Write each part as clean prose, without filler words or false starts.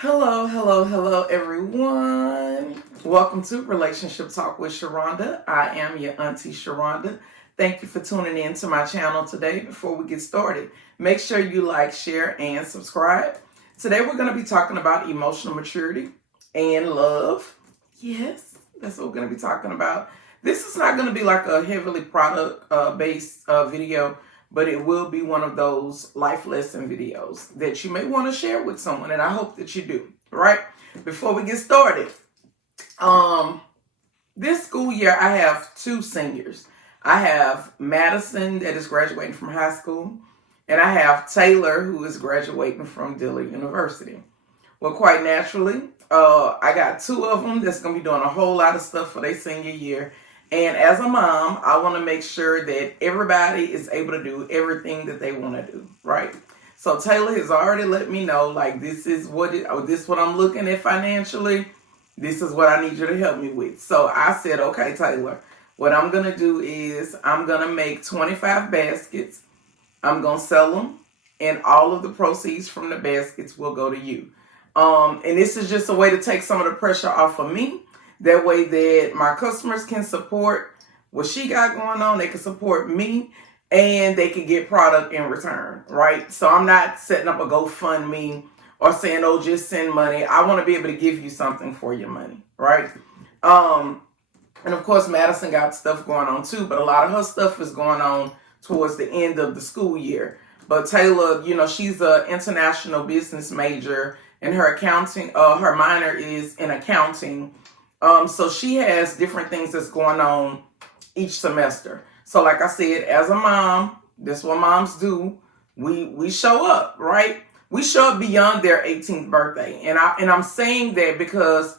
Hello, everyone. Welcome to Relationship Talk with Sharonda. I am your auntie Sharonda. Thank you for tuning in to my channel today. Before we get started, make sure you like, share, and subscribe. Today we're going to be talking about emotional maturity and love. Yes, that's what we're going to be talking about. This is not going to be like a heavily product-based video, but it will be one of those life lesson videos that you may want to share with someone, and I hope that you do. Right? Before we get started, this school year I have two seniors. I have Madison that is graduating from high school, and I have Taylor who is graduating from Dillard University. Well, quite naturally, I got two of them that's going to be doing a whole lot of stuff for their senior year. And as a mom, I want to make sure that everybody is able to do everything that they want to do, right? So Taylor has already let me know, like, this is what I'm looking at financially. This is what I need you to help me with. So I said, okay, Taylor, what I'm going to do is I'm going to make 25 baskets. I'm going to sell them, and all of the proceeds from the baskets will go to you. And this is just a way to take some of the pressure off of me. That way that my customers can support what she got going on. They can support me, and they can get product in return, right? So I'm not setting up a GoFundMe or saying, oh, just send money. I want to be able to give you something for your money, right? And of course, Madison got stuff going on too, but a lot of her stuff is going on towards the end of the school year. But Taylor, she's an international business major, and her minor is in accounting. So she has different things that's going on each semester. So like I said, as a mom, that's what moms do. We show up, right? We show up beyond their 18th birthday. And I'm saying that because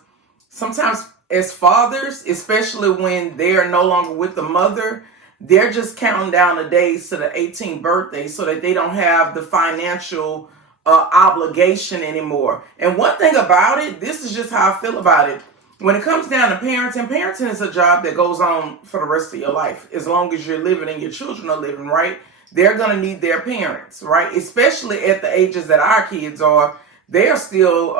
sometimes as fathers, especially when they are no longer with the mother, they're just counting down the days to the 18th birthday so that they don't have the financial obligation anymore. And one thing about it, this is just how I feel about it. When it comes down to parenting is a job that goes on for the rest of your life. As long as you're living and your children are living, right? They're going to need their parents, right? Especially at the ages that our kids are. They're still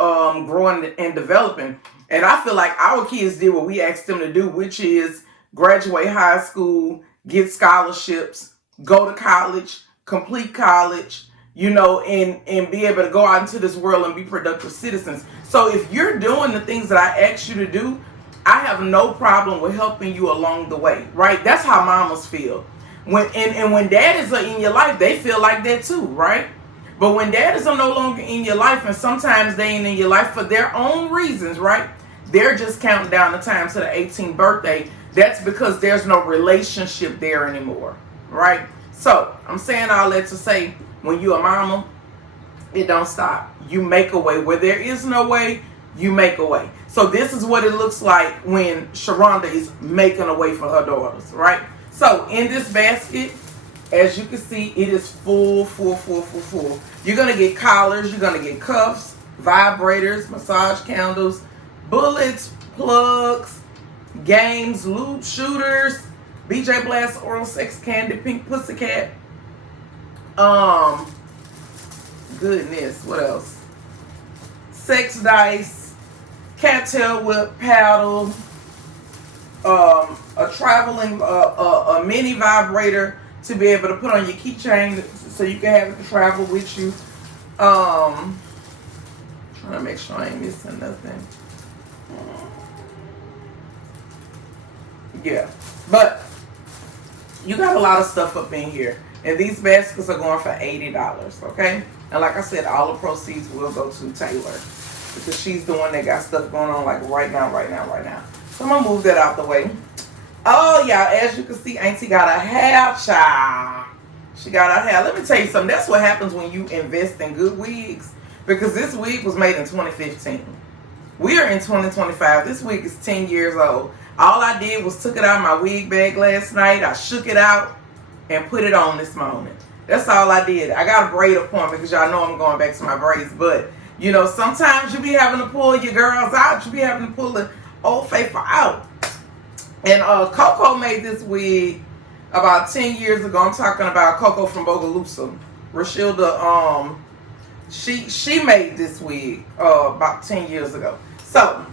growing and developing. And I feel like our kids did what we asked them to do, which is graduate high school, get scholarships, go to college, complete college, and be able to go out into this world and be productive citizens. So if you're doing the things that I asked you to do, I have no problem with helping you along the way, right? That's how mamas feel. When daddies are in your life, they feel like that too, right? But when daddies are no longer in your life, and sometimes they ain't in your life for their own reasons, right? They're just counting down the time to the 18th birthday. That's because there's no relationship there anymore, right? So I'm saying all that to say, when you're a mama, it don't stop. You make a way. Where there is no way, you make a way. So this is what it looks like when Sharonda is making a way for her daughters, right? So in this basket, as you can see, it is full. You're going to get collars. You're going to get cuffs, vibrators, massage candles, bullets, plugs, games, lube shooters, BJ Blast, oral sex candy, pink pussycat. Goodness, what else? Sex dice, cattail whip paddle, a traveling, a mini vibrator to be able to put on your keychain so you can have it to travel with you. Trying to make sure I ain't missing nothing. Yeah, but you got a lot of stuff up in here. And these baskets are going for $80, okay? And like I said, all the proceeds will go to Taylor because she's the one that got stuff going on like right now. So I'm going to move that out the way. Oh, yeah, as you can see, Auntie got a hair, child. She got her hair. Let me tell you something. That's what happens when you invest in good wigs, because this wig was made in 2015. We are in 2025. This wig is 10 years old. All I did was took it out of my wig bag last night. I shook it out and put it on this morning. That's all I did. I got a braid appointment because y'all know I'm going back to my braids. But, sometimes you be having to pull your girls out. You be having to pull the old faithful out. And Coco made this wig about 10 years ago. I'm talking about Coco from Bogalusa. Rashilda She made this wig about 10 years ago. So,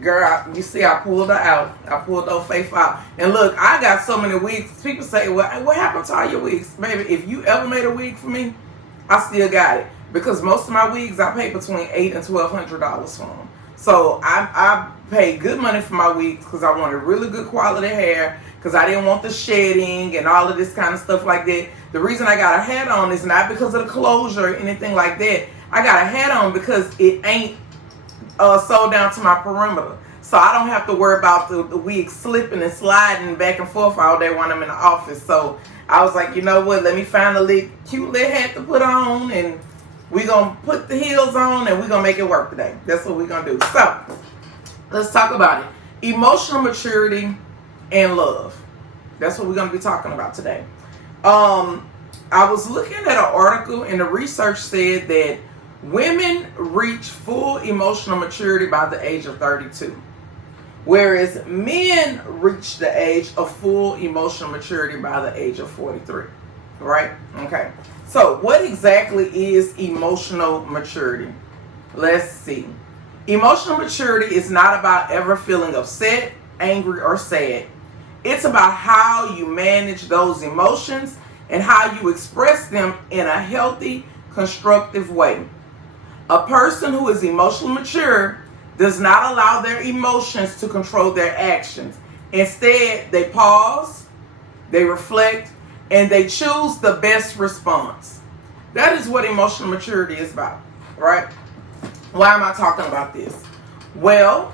girl, you see, I pulled her out. I pulled old Faith out. And look, I got so many wigs. People say, well, what happened to all your wigs? Baby, if you ever made a wig for me, I still got it. Because most of my wigs, I pay between $800 and $1,200 for them. So I paid good money for my wigs because I wanted really good quality hair, because I didn't want the shedding and all of this kind of stuff like that. The reason I got a hat on is not because of the closure or anything like that. I got a hat on because it ain't sewed down to my perimeter. So I don't have to worry about the wig slipping and sliding back and forth all day when I'm in the office. So I was like, you know what, let me find a cute little hat to put on, and we're going to put the heels on and we're going to make it work today. That's what we're going to do. So let's talk about it. Emotional maturity and love. That's what we're going to be talking about today. I was looking at an article, and the research said that women reach full emotional maturity by the age of 32, whereas men reach the age of full emotional maturity by the age of 43. Right? Okay. So what exactly is emotional maturity? Let's see. Emotional maturity is not about ever feeling upset, angry, or sad. It's about how you manage those emotions and how you express them in a healthy, constructive way. A person who is emotionally mature does not allow their emotions to control their actions. Instead, they pause, they reflect, and they choose the best response. That is what emotional maturity is about, right? Why am I talking about this? Well,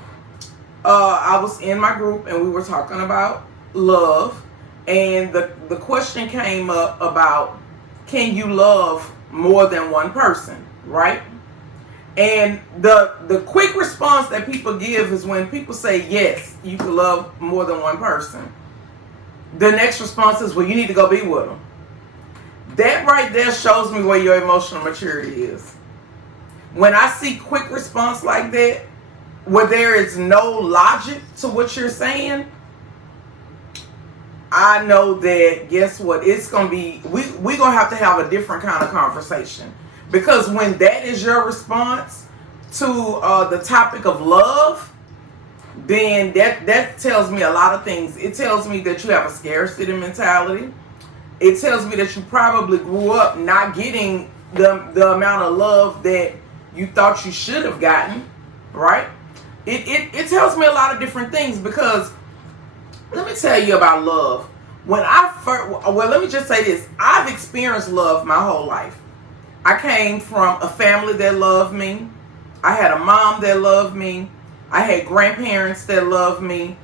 I was in my group and we were talking about love, and the question came up about, can you love more than one person, right? And the quick response that people give is when people say, yes, you can love more than one person. The next response is, well, you need to go be with them. That right there shows me where your emotional maturity is. When I see quick response like that, where there is no logic to what you're saying, I know that, guess what, it's going to be, we're going to have a different kind of conversation. Because when that is your response to the topic of love, then that tells me a lot of things. It tells me that you have a scarcity mentality. It tells me that you probably grew up not getting the amount of love that you thought you should have gotten, right? It tells me a lot of different things, because let me tell you about love. Let me just say this. I've experienced love my whole life. I came from a family that loved me. I had a mom that loved me. I had grandparents that loved me.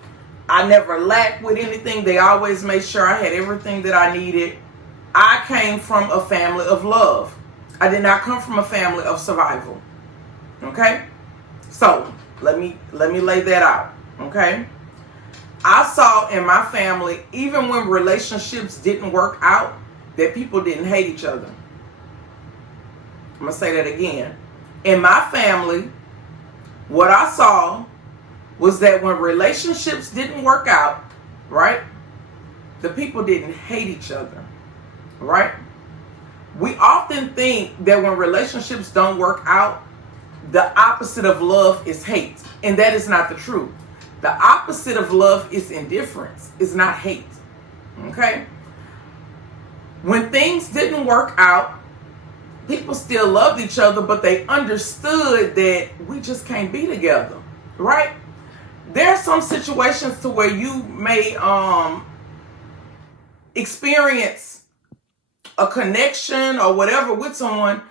I never lacked with anything. They always made sure I had everything that I needed. I came from a family of love. I did not come from a family of survival. Okay? So, let me lay that out. Okay? I saw in my family, even when relationships didn't work out, that people didn't hate each other. I'm going to say that again. In my family, what I saw was that when relationships didn't work out, right, the people didn't hate each other, right? We often think that when relationships don't work out, the opposite of love is hate. And that is not the truth. The opposite of love is indifference. It's not hate. Okay? When things didn't work out, people still loved each other, but they understood that we just can't be together, right? There are some situations to where you may experience a connection or whatever with someone,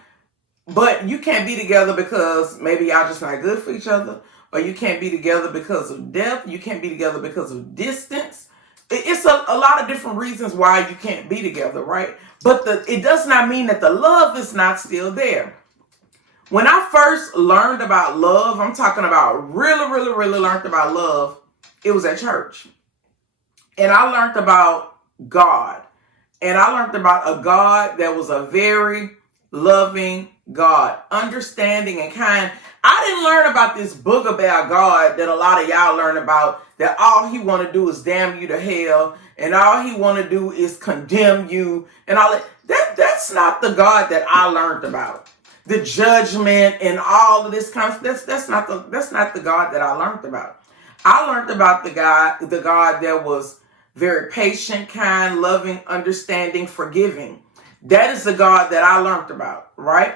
but you can't be together because maybe y'all just not good for each other, or you can't be together because of death, you can't be together because of distance. It's a lot of different reasons why you can't be together, right? But it does not mean that the love is not still there. When I first learned about love, I'm talking about really learned about love, it was at church. And I learned about God. And I learned about a God that was a very loving God, understanding and kind. I didn't learn about this book about God that a lot of y'all learn about, that all he want to do is damn you to hell, and all he want to do is condemn you, and all that. That's not the God that I learned about. the judgment and all of this kind of stuff. That's not the God that I learned about. I learned about the God that was very patient, kind, loving, understanding, forgiving. That is the God that I learned about, right?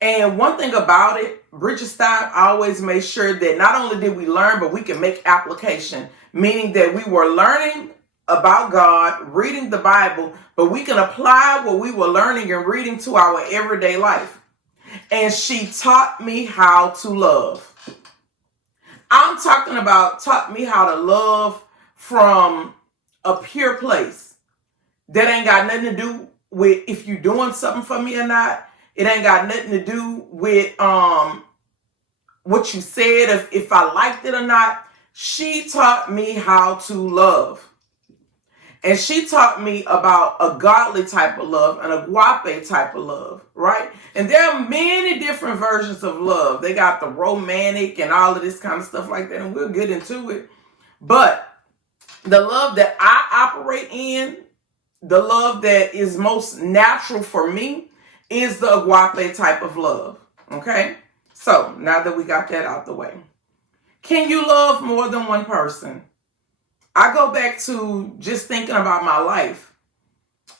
And one thing about it, Bridget Stein always made sure that not only did we learn, but we can make application, meaning that we were learning about God, reading the Bible, but we can apply what we were learning and reading to our everyday life. And she taught me how to love. I'm talking about taught me how to love from a pure place. That ain't got nothing to do with if you're doing something for me or not. It ain't got nothing to do with what you said, if I liked it or not. She taught me how to love. And she taught me about a godly type of love, an agape type of love, right? And there are many different versions of love. They got the romantic and all of this kind of stuff like that, and we'll get into it. But the love that I operate in, the love that is most natural for me, is the agape type of love, okay? So, now that we got that out the way. Can you love more than one person? I go back to just thinking about my life.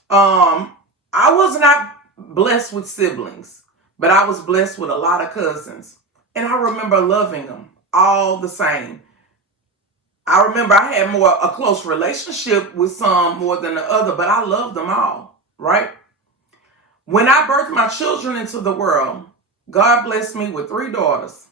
I was not blessed with siblings, but I was blessed with a lot of cousins. And I remember loving them all the same. I remember I had a close relationship with some more than the other, but I loved them all, right? When I birthed my children into the world, God blessed me with 3 daughters.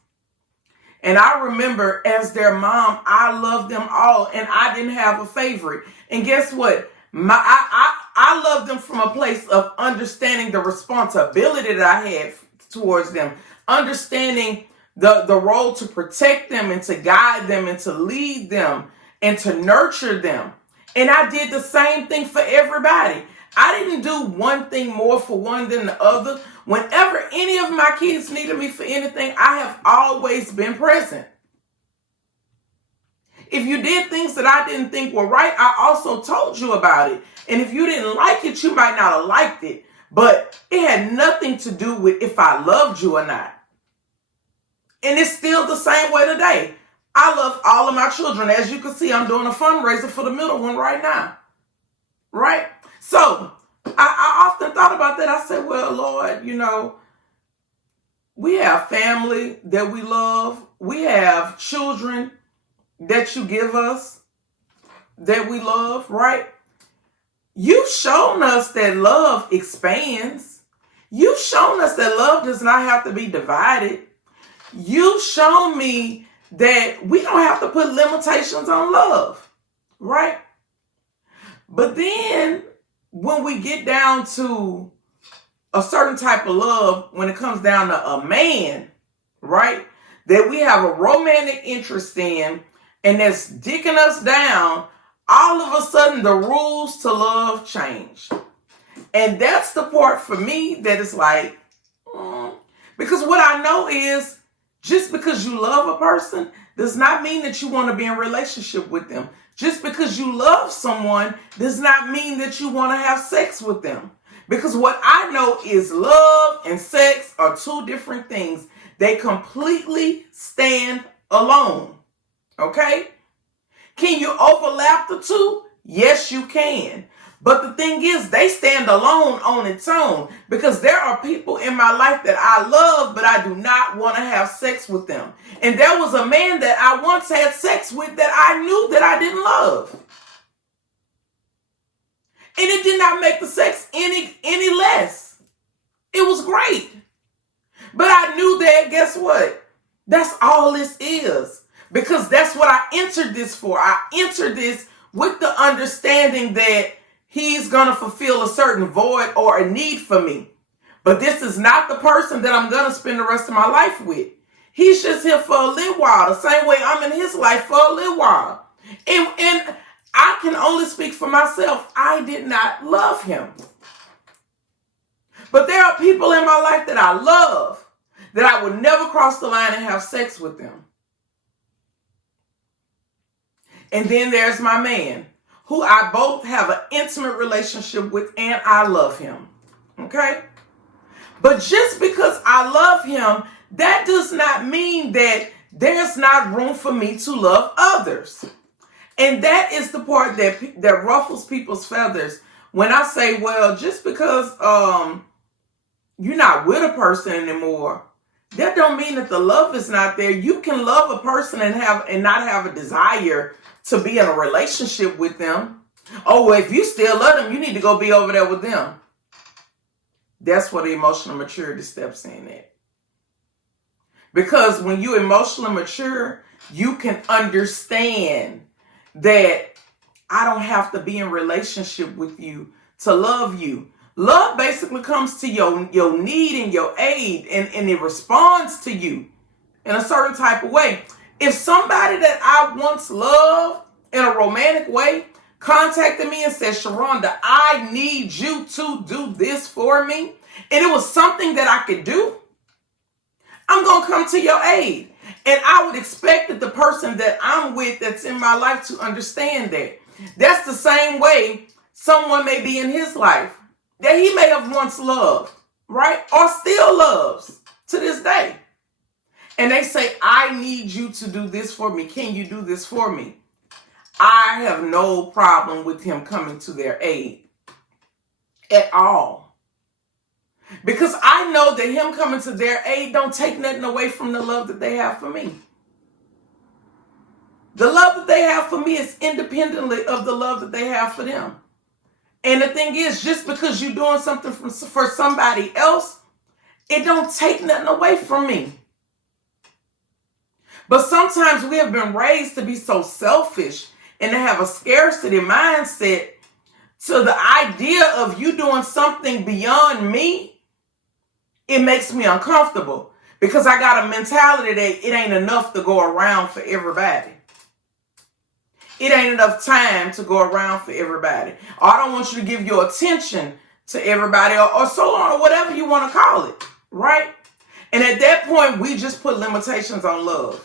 And I remember as their mom, I loved them all, and I didn't have a favorite. And guess what? I loved them from a place of understanding the responsibility that I had towards them, understanding the role to protect them and to guide them and to lead them and to nurture them. And I did the same thing for everybody. I didn't do one thing more for one than the other. Whenever any of my kids needed me for anything, I have always been present. If you did things that I didn't think were right, I also told you about it. And if you didn't like it, you might not have liked it. But it had nothing to do with if I loved you or not. And it's still the same way today. I love all of my children. As you can see, I'm doing a fundraiser for the middle one right now. Right? So, I often thought about that. I said, well, Lord, we have family that we love. We have children that you give us that we love, right? You've shown us that love expands. You've shown us that love does not have to be divided. You've shown me that we don't have to put limitations on love, right? But then when we get down to a certain type of love, when it comes down to a man, right, that we have a romantic interest in and that's dicking us down, all of a sudden the rules to love change. And that's the part for me that is like, because what I know is just because you love a person does not mean that you want to be in a relationship with them. Just because you love someone does not mean that you want to have sex with them. Because what I know is love and sex are 2 different things. They completely stand alone. Okay? Can you overlap the 2? Yes, you can. But the thing is, they stand alone on its own, because there are people in my life that I love, but I do not want to have sex with them. And there was a man that I once had sex with that I knew that I didn't love. And it did not make the sex any less. It was great. But I knew that, guess what? That's all this is. Because that's what I entered this for. I entered this with the understanding that he's going to fulfill a certain void or a need for me. But this is not the person that I'm going to spend the rest of my life with. He's just here for a little while, the same way I'm in his life for a little while. And I can only speak for myself. I did not love him. But there are people in my life that I love, that I would never cross the line and have sex with them. And then there's my man, who I both have an intimate relationship with, and I love him. Okay? But just because I love him, that does not mean that there's not room for me to love others. And that is the part that ruffles people's feathers. When I say, well, just because you're not with a person anymore, that don't mean that the love is not there. You can love a person and not have a desire to be in a relationship with them. Oh, well, if you still love them, you need to go be over there with them. That's where the emotional maturity steps in at. Because when you're emotionally mature, you can understand that I don't have to be in relationship with you to love you. Love basically comes to your need and your aid, and it responds to you in a certain type of way. If somebody that I once loved in a romantic way contacted me and said, Sharonda, I need you to do this for me, and it was something that I could do, I'm going to come to your aid. And I would expect that the person that I'm with that's in my life to understand that. That's the same way someone may be in his life that he may have once loved, right? Or still loves to this day. And they say, I need you to do this for me. Can you do this for me? I have no problem with him coming to their aid at all. Because I know that him coming to their aid don't take nothing away from the love that they have for me. The love that they have for me is independently of the love that they have for them. And the thing is, just because you're doing something for somebody else, it don't take nothing away from me. But sometimes we have been raised to be so selfish and to have a scarcity mindset, to the idea of you doing something beyond me, it makes me uncomfortable because I got a mentality that it ain't enough to go around for everybody. It ain't enough time to go around for everybody. Or I don't want you to give your attention to everybody, or so on, or whatever you want to call it, right? And at that point, we just put limitations on love.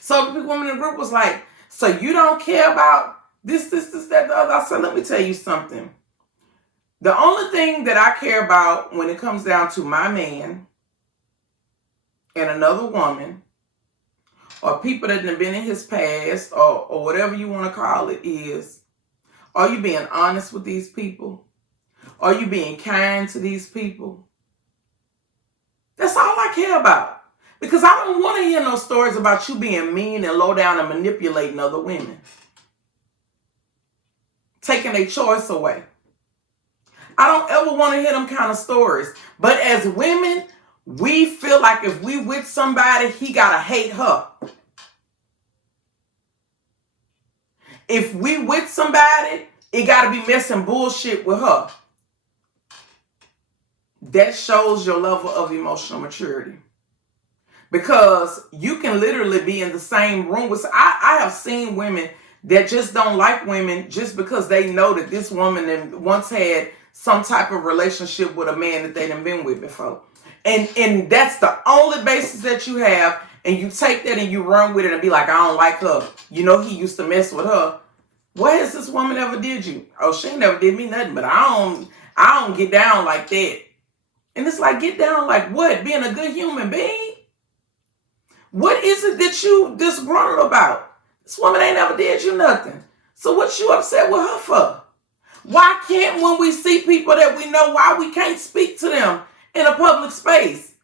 So the woman in the group was like, so you don't care about this, that, the other? I said, let me tell you something. The only thing that I care about when it comes down to my man and another woman, or people that have been in his past, or whatever you want to call it, is, are you being honest with these people? Are you being kind to these people? That's all I care about. Because I don't want to hear no stories about you being mean and low down and manipulating other women. Taking their choice away. I don't ever want to hear them kind of stories. But as women, we feel like if we with somebody, he gotta hate her. If we with somebody, it gotta be messing bullshit with her. That shows your level of emotional maturity. Because you can literally be in the same room with, I have seen women that just don't like women just because they know that this woman once had some type of relationship with a man that they done been with before. And that's the only basis that you have, and you take that and you run with it and be like, I don't like her. You know, he used to mess with her. What has this woman ever did you? Oh, she never did me nothing, but I don't get down like that. And it's like, get down like what? Being a good human being? What is it that you disgruntled about? This woman ain't never did you nothing. So what you upset with her for? Why can't, when we see people that we know, why we can't speak to them in a public space?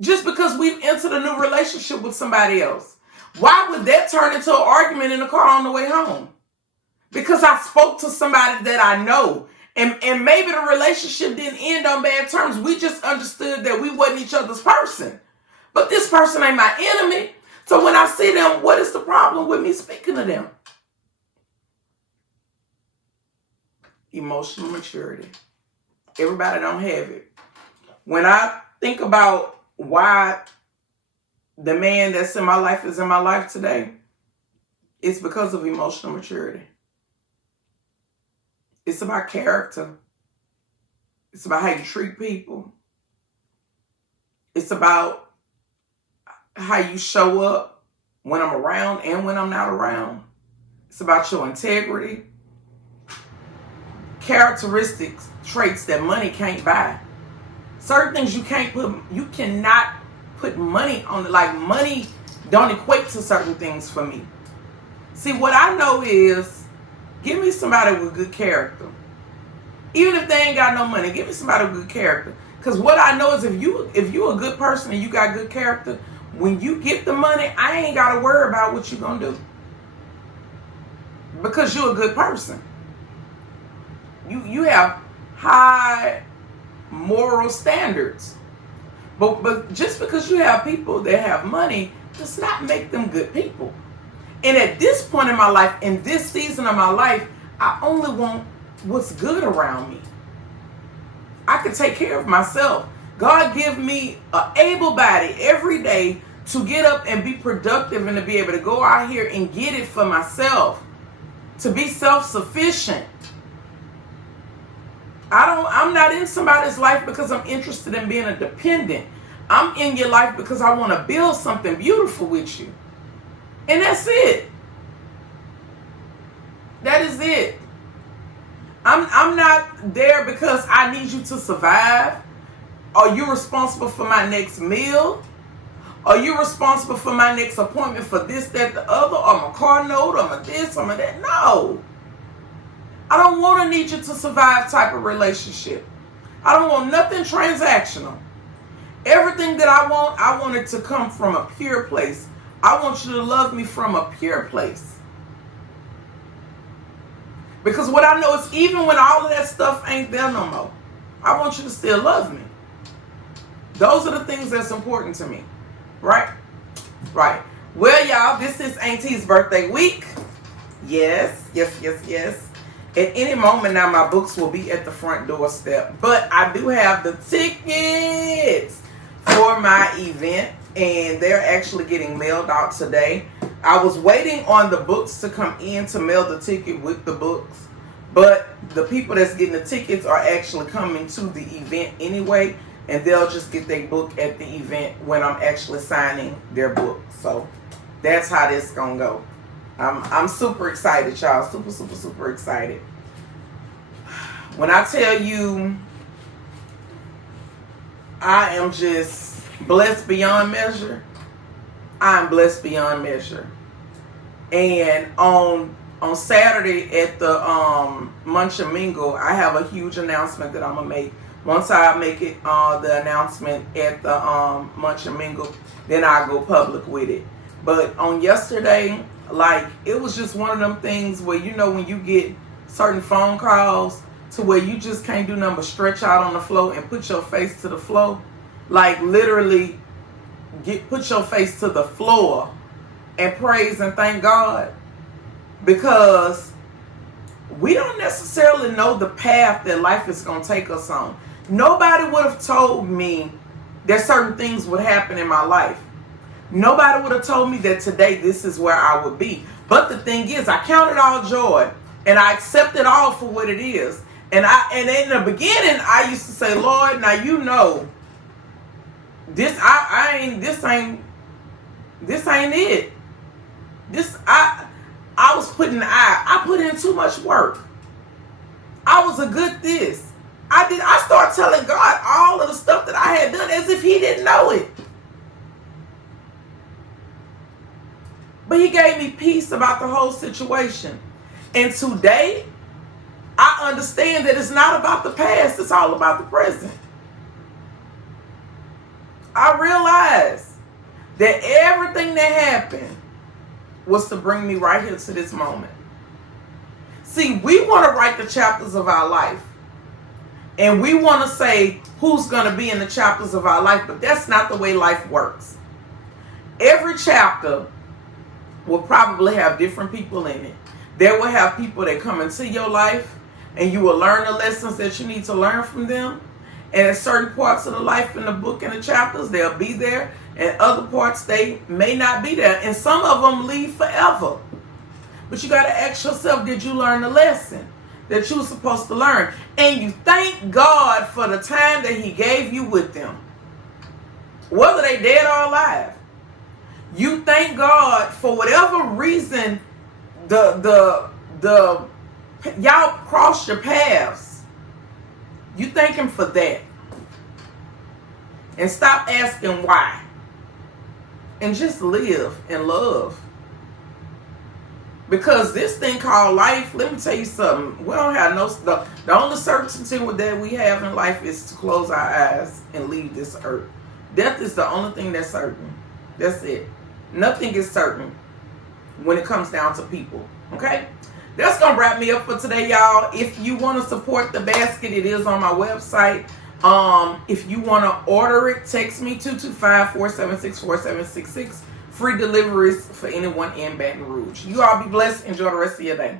Just because we've entered a new relationship with somebody else. Why would that turn into an argument in the car on the way home? Because I spoke to somebody that I know. And maybe the relationship didn't end on bad terms. We just understood that we wasn't each other's person. But this person ain't my enemy. So when I see them, what is the problem with me speaking to them? Emotional maturity. Everybody don't have it. When I think about why the man that's in my life is in my life today, it's because of emotional maturity. It's about character. It's about how you treat people. It's about how you show up when I'm around and when I'm not around. It's about your integrity. Characteristics, traits that money can't buy. Certain things you cannot put money on it. Like, money don't equate to certain things for me. See, what I know is, give me somebody with good character. Even if they ain't got no money, give me somebody with good character. Because what I know is, if you a good person and you got good character, when you get the money, I ain't got to worry about what you going to do. Because you're a good person. You have high moral standards. But just because you have people that have money does not make them good people. And at this point in my life, in this season of my life, I only want what's good around me. I can take care of myself. God give me an able body every day to get up and be productive and to be able to go out here and get it for myself. To be self-sufficient. I'm not in somebody's life because I'm interested in being a dependent. I'm in your life because I want to build something beautiful with you. And that's it. That is it. I'm not there because I need you to survive. Are you responsible for my next meal? Are you responsible for my next appointment for this, that, the other, or my car note, or my this, or my that? No. I don't want to need you to survive type of relationship. I don't want nothing transactional. Everything that I want it to come from a pure place. I want you to love me from a pure place. Because what I know is, even when all of that stuff ain't there no more, I want you to still love me. Those are the things that's important to me. Right? Right. Well, y'all, this is Auntie's birthday week. Yes. At any moment now, my books will be at the front doorstep. But I do have the tickets for my event, and they're actually getting mailed out today. I was waiting on the books to come in to mail the ticket with the books. But the people that's getting the tickets are actually coming to the event anyway. And they'll just get their book at the event when I'm actually signing their book. So that's how this gonna go. I'm super excited, y'all. Super excited. When I tell you I am just blessed beyond measure, I'm blessed beyond measure. And on Saturday at the Munch and Mingle, I have a huge announcement that I'm gonna make. Once I make it the announcement at the Munch and Mingle, then I'll go public with it. But on yesterday, like, it was just one of them things where, you know, when you get certain phone calls to where you just can't do nothing but stretch out on the floor and put your face to the floor. Like, literally put your face to the floor and praise and thank God. Because we don't necessarily know the path that life is going to take us on. Nobody would have told me that certain things would happen in my life. Nobody would have told me that today this is where I would be. But the thing is, I count it all joy and I accept it all for what it is. And in the beginning, I used to say, Lord, now you know, this ain't it. I was I put in too much work. I was a good this. I started telling God all of the stuff that I had done as if he didn't know it. But he gave me peace about the whole situation. And today, I understand that it's not about the past, it's all about the present. I realized that everything that happened was to bring me right here to this moment. See, we want to write the chapters of our life. And we want to say who's going to be in the chapters of our life, but that's not the way life works. Every chapter will probably have different people in it. There will have people that come into your life and you will learn the lessons that you need to learn from them. And at certain parts of the life in the book and the chapters, they'll be there. And other parts, they may not be there. And some of them leave forever. But you got to ask yourself, did you learn the lesson that you were supposed to learn? And you thank God for the time that he gave you with them. Whether they dead or alive. You thank God for whatever reason y'all crossed your paths. You thank him for that. And stop asking why. And just live and love. Because this thing called life, let me tell you something. We don't have the only certainty that we have in life is to close our eyes and leave this earth. Death is the only thing that's certain. That's it. Nothing is certain when it comes down to people. Okay? That's going to wrap me up for today, y'all. If you want to support the basket, it is on my website. If you want to order it, text me 225-476-4766. Free deliveries for anyone in Baton Rouge. You all be blessed. Enjoy the rest of your day.